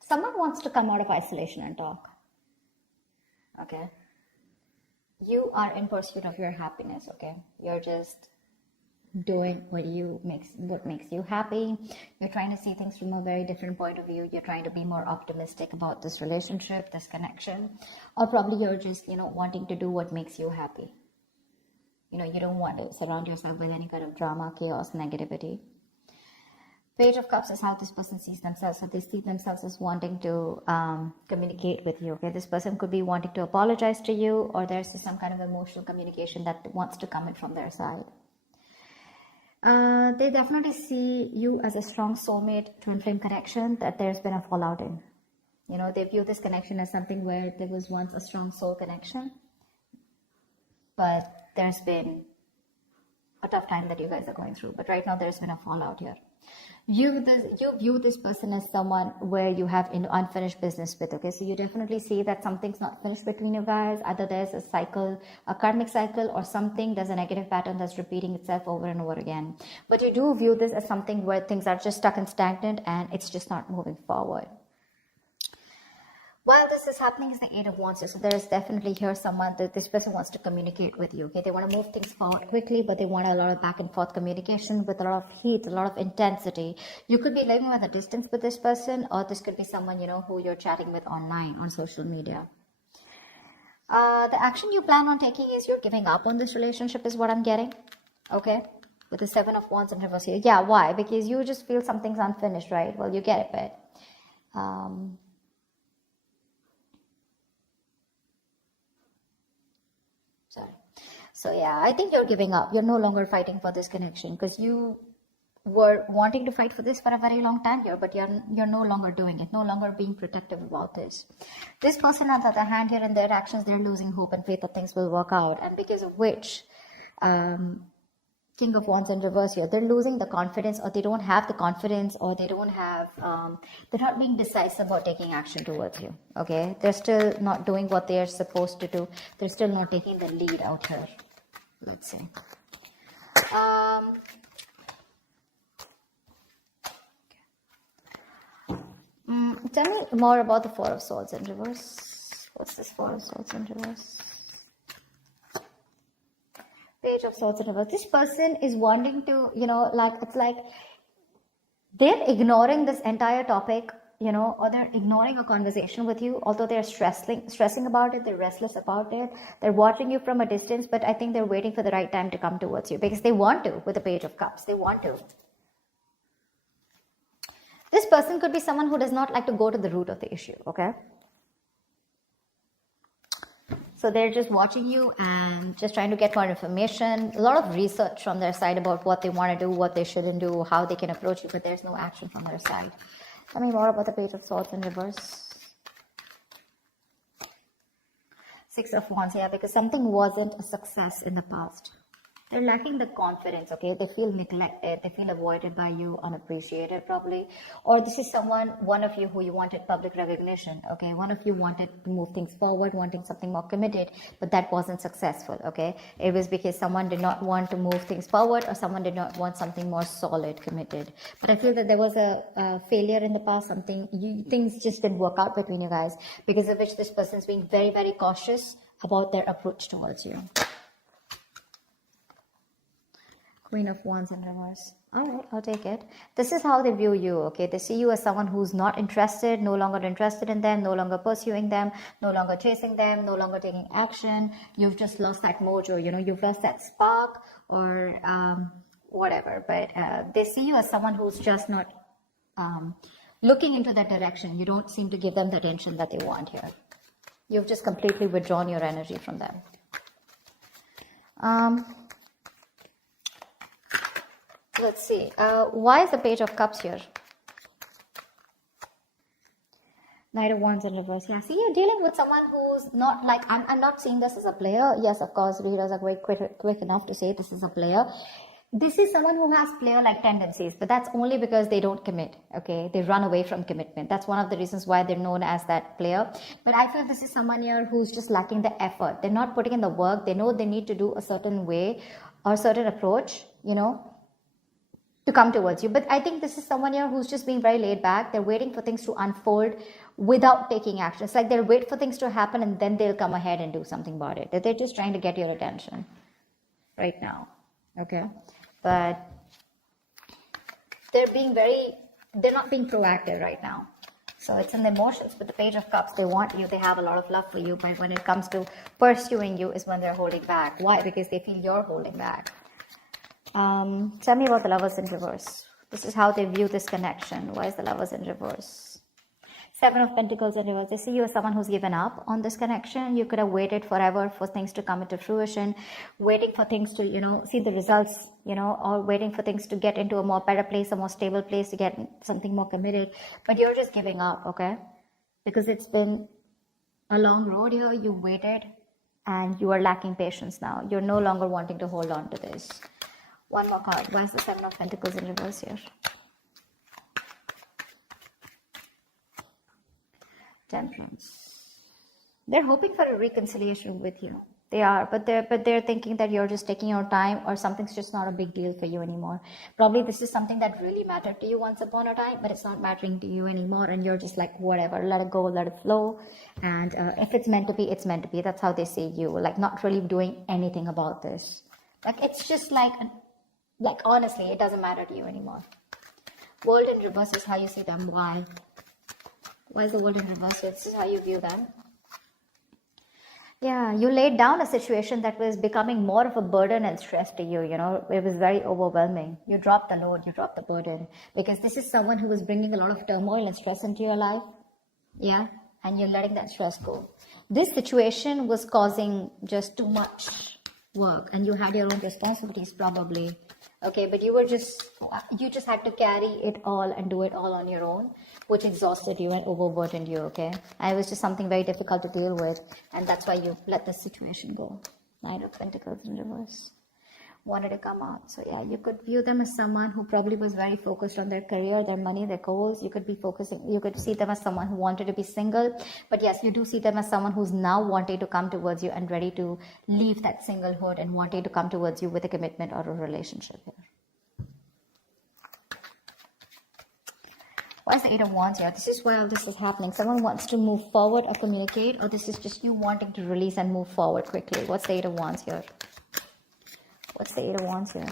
Someone wants to come out of isolation and talk. Okay. You are in pursuit of your happiness. Okay. You're just doing what makes you happy. You're trying to see things from a very different point of view. You're trying to be more optimistic about this relationship, this connection, or probably you're just wanting to do what makes you happy. You don't want to surround yourself with any kind of drama, chaos, negativity. Page of Cups is how this person sees themselves. So they see themselves as wanting to communicate with you. Okay, this person could be wanting to apologize to you, or there's some kind of emotional communication that wants to come in from their side. They definitely see you as a strong soulmate, twin flame connection that there's been a fallout in. They view this connection as something where there was once a strong soul connection, but there's been a tough time that you guys are going through. But right now there's been a fallout here. You view this person as someone where you have unfinished business with. Okay, so you definitely see that something's not finished between you guys. Either there's a cycle, a karmic cycle, or something, there's a negative pattern that's repeating itself over and over again. But you do view this as something where things are just stuck and stagnant and it's just not moving forward. While this is happening is the Eight of Wands. So there is definitely here someone that this person wants to communicate with you. Okay, they want to move things forward quickly, but they want a lot of back and forth communication with a lot of heat, a lot of intensity. You could be living at a distance with this person, or this could be someone who you're chatting with online on social media. The action you plan on taking is you're giving up on this relationship, is what I'm getting. Okay, with the Seven of Wands in reverse here. Yeah, why? Because you just feel something's unfinished, right? Well, you get it, but so yeah, I think you're giving up. You're no longer fighting for this connection because you were wanting to fight for this for a very long time here, but you're no longer doing it, no longer being protective about this. This person, on the other hand, here in their actions, they're losing hope and faith that things will work out, and because of which, King of Wands in reverse here, they're losing the confidence, or they don't have the confidence, or they don't have, they're not being decisive about taking action towards you. Okay, they're still not doing what they are supposed to do. They're still not taking the lead out here. Let's see. Tell me more about the Four of Swords in reverse. What's this Four of Swords in reverse? Page of Swords in reverse. This person is wanting to, it's like they're ignoring this entire topic, or they're ignoring a conversation with you, although they're stressing about it, they're restless about it, they're watching you from a distance, but I think they're waiting for the right time to come towards you because they want to, with the Page of Cups, they want to. This person could be someone who does not like to go to the root of the issue, okay? So they're just watching you and just trying to get more information, a lot of research from their side about what they want to do, what they shouldn't do, how they can approach you, but there's no action from their side. Tell me more about the Page of Swords in reverse. Six of Wands, yeah, because something wasn't a success in the past. They're lacking the confidence, okay? They feel neglected, they feel avoided by you, unappreciated probably. Or this is one of you who you wanted public recognition, okay? One of you wanted to move things forward, wanting something more committed, but that wasn't successful, okay? It was because someone did not want to move things forward, or someone did not want something more solid, committed. But I feel that there was a failure in the past, things just didn't work out between you guys, because of which this person is being very, very cautious about their approach towards you. Queen of Wands in reverse. All right, I'll take it. This is how they view you, okay? They see you as someone who's not interested, no longer interested in them, no longer pursuing them, no longer chasing them, no longer taking action. You've just lost that mojo, you've lost that spark or whatever. But they see you as someone who's just not looking into that direction. You don't seem to give them the attention that they want here. You've just completely withdrawn your energy from them. Let's see. Why is the Page of Cups here? Knight of Wands in reverse. Yeah, see, you're dealing with someone who's not like, I'm not seeing this as a player. Yes, of course, readers are quick enough to say this is a player. This is someone who has player-like tendencies, but that's only because they don't commit, okay? They run away from commitment. That's one of the reasons why they're known as that player. But I feel this is someone here who's just lacking the effort. They're not putting in the work. They know they need to do a certain way or a certain approach, to come towards you. But I think this is someone here who's just being very laid back. They're waiting for things to unfold without taking action. It's like they'll wait for things to happen and then they'll come ahead and do something about it. They're just trying to get your attention right now. Okay. But they're not being proactive right now. So it's in the emotions. With the Page of Cups, they want you, they have a lot of love for you, but when it comes to pursuing you is when they're holding back. Why? Because they feel you're holding back. Tell me about the Lovers in reverse. This is how they view this connection. Why is the Lovers in reverse? Seven of Pentacles in reverse. They see you as someone who's given up on this connection. You could have waited forever for things to come into fruition, waiting for things to, see the results, or waiting for things to get into a more better place, a more stable place, to get something more committed. But you're just giving up, okay? Because it's been a long road here. You waited and you are lacking patience now. You're no longer wanting to hold on to this. One more card. Why is the Seven of Pentacles in reverse here? Temperance. They're hoping for a reconciliation with you. They are, but they're thinking that you're just taking your time, or something's just not a big deal for you anymore. Probably this is something that really mattered to you once upon a time, but it's not mattering to you anymore, and you're just like, whatever, let it go, let it flow. And if it's meant to be, it's meant to be. That's how they see you, like not really doing anything about this. Like it's just like honestly, it doesn't matter to you anymore. World in reverse is how you see them. Why? Why is the World in reverse? This is how you view them. Yeah, you laid down a situation that was becoming more of a burden and stress to you, It was very overwhelming. You dropped the load, you dropped the burden. Because this is someone who was bringing a lot of turmoil and stress into your life. Yeah, and you're letting that stress go. This situation was causing just too much work, and you had your own responsibilities probably. Okay, but you just had to carry it all and do it all on your own, which exhausted you and overburdened you, okay? And it was just something very difficult to deal with, and that's why you let this situation go. Knight of Pentacles in reverse. Wanted to come out. So yeah, you could view them as someone who probably was very focused on their career, their money, their goals. You could see them as someone who wanted to be single. But yes, you do see them as someone who's now wanting to come towards you and ready to leave that singlehood and wanting to come towards you with a commitment or a relationship here. Why is the Eight of Wands here? This is why all this is happening. Someone wants to move forward or communicate, or this is just you wanting to release and move forward quickly. What's the Eight of Wands here? What's the Eight of Wands here?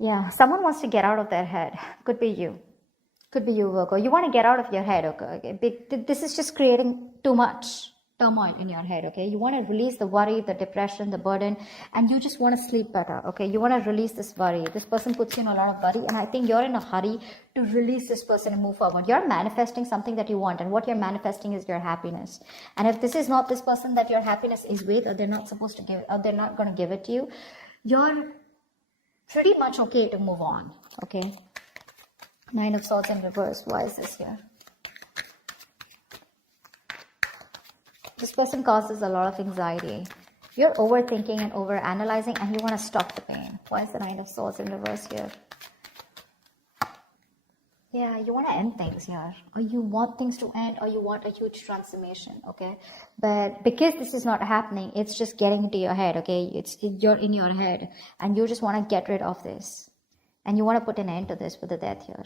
Yeah, someone wants to get out of their head. Could be you. Could be you, Virgo. You want to get out of your head, okay? This is just creating too much turmoil in your head, okay? You want to release the worry, the depression, the burden, and you just want to sleep better, okay? You want to release this worry. This person puts you in a lot of worry, and I think you're in a hurry to release this person and move forward. You're manifesting something that you want, and what you're manifesting is your happiness. And if this is not this person that your happiness is with, or they're not supposed to give, or they're not going to give it to you, you're pretty much okay to move on, okay? Nine of Swords in reverse. Why is this here? This person causes a lot of anxiety. You're overthinking and overanalyzing, and you want to stop the pain. Why is the Nine of Swords in reverse here? Yeah, you want to end things here. Or you want things to end, or you want a huge transformation, okay? But because this is not happening, it's just getting into your head, okay? You're in your head, and you just want to get rid of this. And you want to put an end to this with the Death here.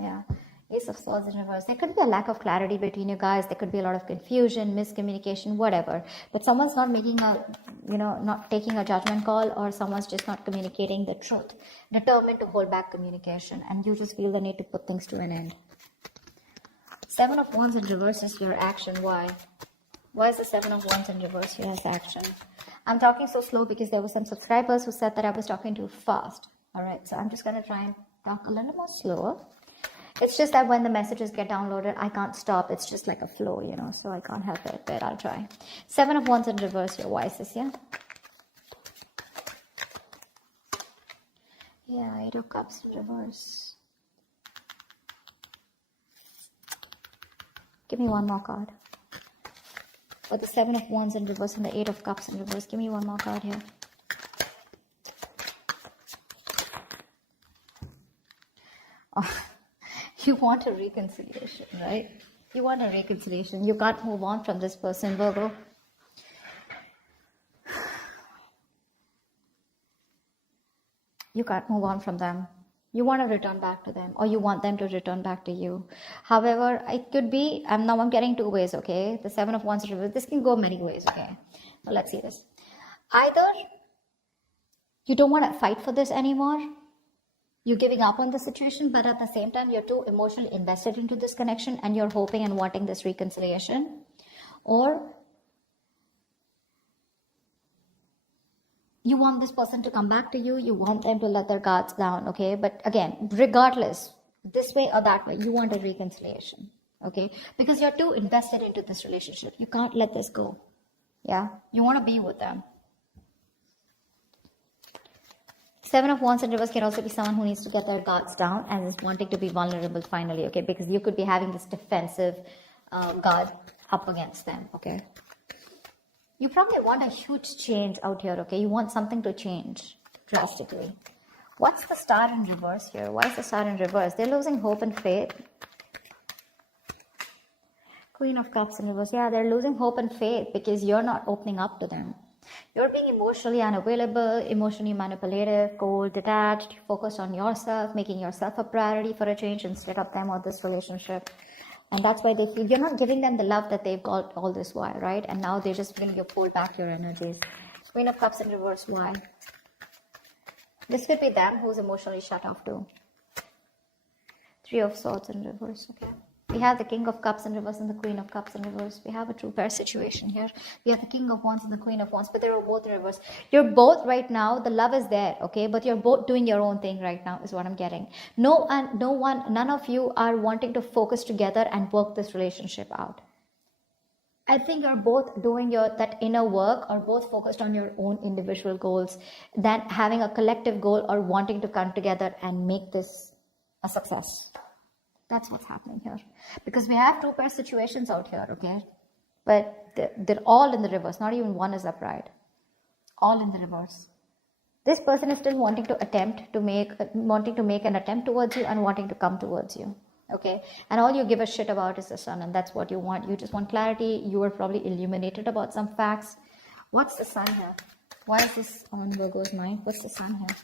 Yeah. Ace of Swords in reverse. There could be a lack of clarity between you guys. There could be a lot of confusion, miscommunication, whatever. But someone's not making not taking a judgment call, or someone's just not communicating the truth. Determined to hold back communication, and you just feel the need to put things to an end. Seven of Wands in reverse is your action. Why? Why is the Seven of Wands in reverse here as action? I'm talking so slow because there were some subscribers who said that I was talking too fast. Alright, so I'm just going to try and talk a little more slower. It's just that when the messages get downloaded, I can't stop. It's just like a flow, so I can't help it, but I'll try. Seven of Wands in reverse here. Why is this here? Yeah, Eight of Cups in reverse. Give me one more card. For the Seven of Wands in reverse and the Eight of Cups in reverse. Give me one more card here. Oh. You want a reconciliation, right? You want a reconciliation. You can't move on from this person, Virgo. You can't move on from them. You want to return back to them, or you want them to return back to you. However, it could be, now I'm getting two ways, okay? The Seven of Wands reverse. This can go many ways, okay? So let's see this. Either you don't want to fight for this anymore. You're giving up on the situation, but at the same time, you're too emotionally invested into this connection and you're hoping and wanting this reconciliation. Or you want this person to come back to you. You want them to let their guards down, okay? But again, regardless, this way or that way, you want a reconciliation, okay? Because you're too invested into this relationship. You can't let this go, yeah? You want to be with them. Seven of Wands in reverse can also be someone who needs to get their guards down and is wanting to be vulnerable finally, okay? Because you could be having this defensive guard up against them, okay? You probably want a huge change out here, okay? You want something to change drastically. What's the Star in reverse here? Why is the Star in reverse? They're losing hope and faith. Queen of Cups in reverse. Yeah, they're losing hope and faith because you're not opening up to them. You're being emotionally unavailable, emotionally manipulative, cold, detached, focused on yourself, making yourself a priority for a change instead of them or this relationship. And that's why they feel you're not giving them the love that they've got all this while, right? And now they just feel you pull back your energies. Queen of Cups in reverse, why? This could be them who's emotionally shut off too. Three of Swords in reverse, okay? We have the King of Cups in reverse and the Queen of Cups in reverse. We have a true pair situation here. We have the King of Wands and the Queen of Wands, but they're both in reverse. You're both right now, the love is there, okay? But you're both doing your own thing right now is what I'm getting. None of you are wanting to focus together and work this relationship out. I think you're both doing that inner work or both focused on your own individual goals than having a collective goal or wanting to come together and make this a success. That's what's happening here. Because we have two pair situations out here, okay? But they're all in the reverse. Not even one is upright. All in the reverse. This person is still wanting to make an attempt towards you and wanting to come towards you. Okay? And all you give a shit about is the Sun, and that's what you want. You just want clarity. You are probably illuminated about some facts. What's the Sun here? Why is this on Virgo's mind? What's the Sun here?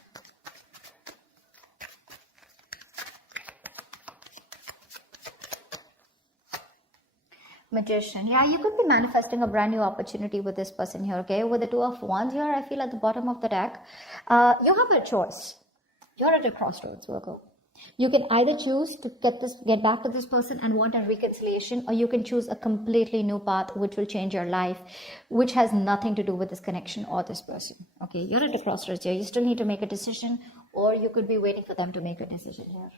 Magician. Yeah, you could be manifesting a brand new opportunity with this person here, okay? With the Two of Wands here, I feel at the bottom of the deck, you have a choice. You're at a crossroads, Virgo. You can either choose to get back to this person and want a reconciliation, or you can choose a completely new path which will change your life, which has nothing to do with this connection or this person. Okay, you're at a crossroads here. You still need to make a decision, or you could be waiting for them to make a decision here.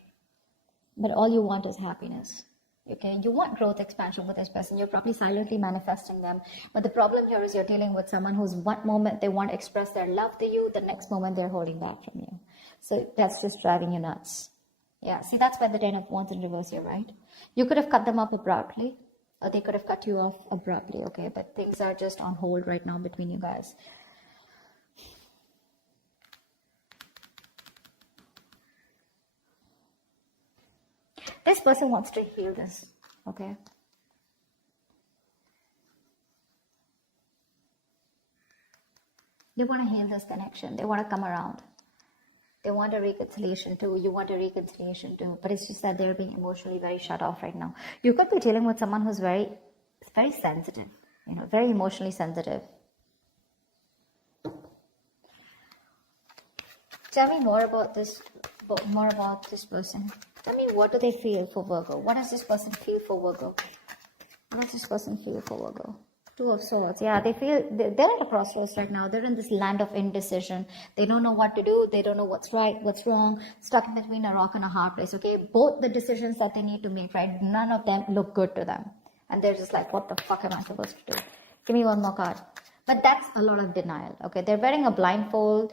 But all you want is happiness. Okay, you want growth, expansion with this person. You're probably silently manifesting them. But the problem here is you're dealing with someone who's one moment they want to express their love to you, the next moment they're holding back from you. So that's just driving you nuts. Yeah, see, that's why the Ten of Wands in reverse here, right? You could have cut them up abruptly, or they could have cut you off abruptly, okay? But things are just on hold right now between you guys. This person wants to heal this, okay? They want to heal this connection. They want to come around. They want a reconciliation too. You want a reconciliation too. But it's just that they're being emotionally very shut off right now. You could be dealing with someone who's very sensitive, very emotionally sensitive. Tell me more about this person. Tell me, what do they feel for Virgo? What does this person feel for Virgo? What does this person feel for Virgo? Two of Swords. Yeah, they're at a crossroads right now. They're in this land of indecision. They don't know what to do. They don't know what's right, what's wrong. Stuck in between a rock and a hard place, okay? Both the decisions that they need to make, right? None of them look good to them. And they're just like, what the fuck am I supposed to do? Give me one more card. But that's a lot of denial, okay? They're wearing a blindfold,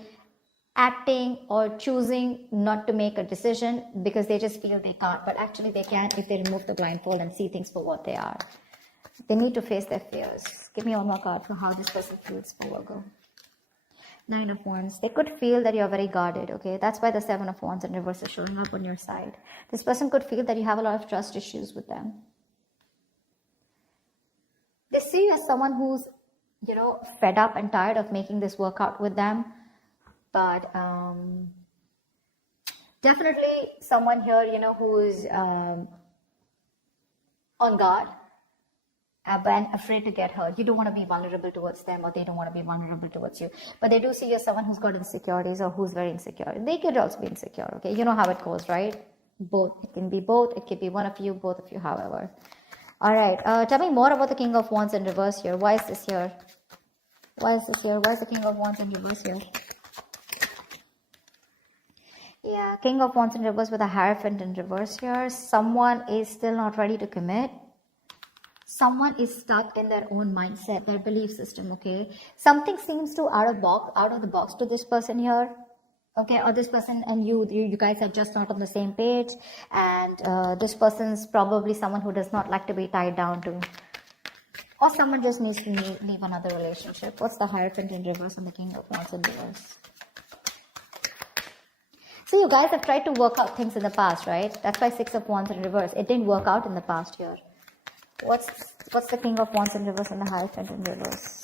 acting or choosing not to make a decision because they just feel they can't. But actually they can if they remove the blindfold and see things for what they are. They need to face their fears. Give me one more card for how this person feels for Virgo. Nine of Wands. They could feel that you're very guarded, okay? That's why the Seven of Wands in reverse is showing up on your side. This person could feel that you have a lot of trust issues with them. They see you as someone who's, fed up and tired of making this work out with them. But Definitely someone here, you know, who is on guard, but afraid to get hurt. You don't want to be vulnerable towards them, or they don't want to be vulnerable towards you. But they do see you as someone who's got insecurities or who's very insecure. They could also be insecure, okay? You know how it goes, right? Both. It can be both. It could be one of you, both of you, however. All right. Tell me more about the King of Wands in reverse here. Why is this here? Why is this here? Why is the King of Wands in reverse here? Yeah, King of Wands in reverse with a Hierophant in reverse here. Someone is still not ready to commit. Someone is stuck in their own mindset, their belief system, okay? Something seems to out of the box to this person here, okay? Or this person and you guys are just not on the same page, and this person's probably someone who does not like to be tied down to, or someone just needs to leave another relationship. What's the Hierophant in reverse and the King of Wands in reverse? So you guys have tried to work out things in the past, right? That's why Six of Wands in reverse. It didn't work out in the past here. What's the King of Wands in reverse and the Hierophant in reverse?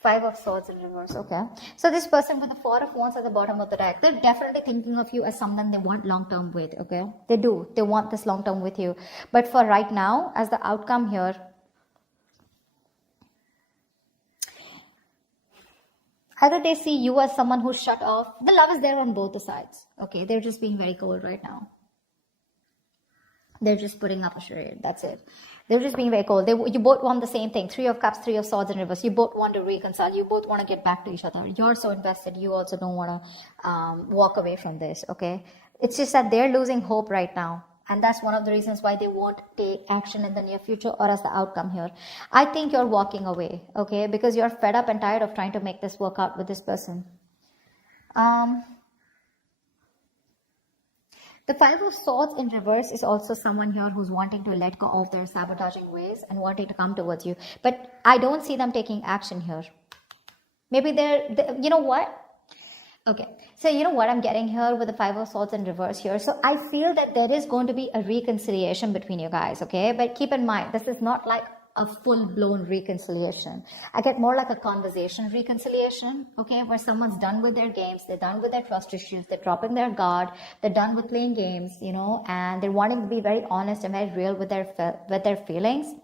Five of Swords in reverse, okay. So this person with the Four of Wands at the bottom of the deck, they're definitely thinking of you as someone they want long-term with, okay. They do. They want this long-term with you. But for right now, as the outcome here, either they see you as someone who's shut off. The love is there on both the sides. Okay, they're just being very cold right now. They're just putting up a charade. That's it. They're just being very cold. You both want the same thing. Three of Cups, Three of Swords in reverse. You both want to reconcile. You both want to get back to each other. You're so invested. You also don't want to walk away from this. Okay, it's just that they're losing hope right now. And that's one of the reasons why they won't take action in the near future or as the outcome here. I think you're walking away, okay? Because you're fed up and tired of trying to make this work out with this person. The Five of Swords in reverse is also someone here who's wanting to let go of their sabotaging ways and wanting to come towards you. But I don't see them taking action here. Maybe you know what? Okay, so you know what I'm getting here with the Five of Swords in reverse here. So I feel that there is going to be a reconciliation between you guys, okay? But keep in mind, this is not like a full-blown reconciliation. I get more like a conversation reconciliation, okay? Where someone's done with their games, they're done with their trust issues, they're dropping their guard, they're done with playing games, you know, and they're wanting to be very honest and very real with their feelings.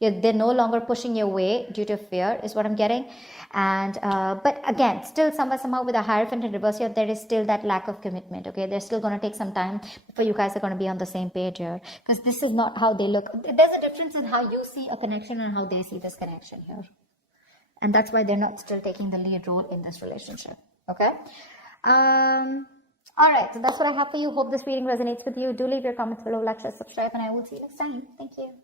They're no longer pushing you away due to fear, is what I'm getting. And but again, still somehow with a Hierophant in reverse here, there is still that lack of commitment, okay? They're still going to take some time before you guys are going to be on the same page here, because this is not how they look. There's a difference in how you see a connection and how they see this connection here, and that's why they're not still taking the lead role in this relationship, okay? All right, so that's what I have for you. Hope this reading resonates with you. Do leave your comments below, like, share, subscribe, and I will see you next time. Thank you.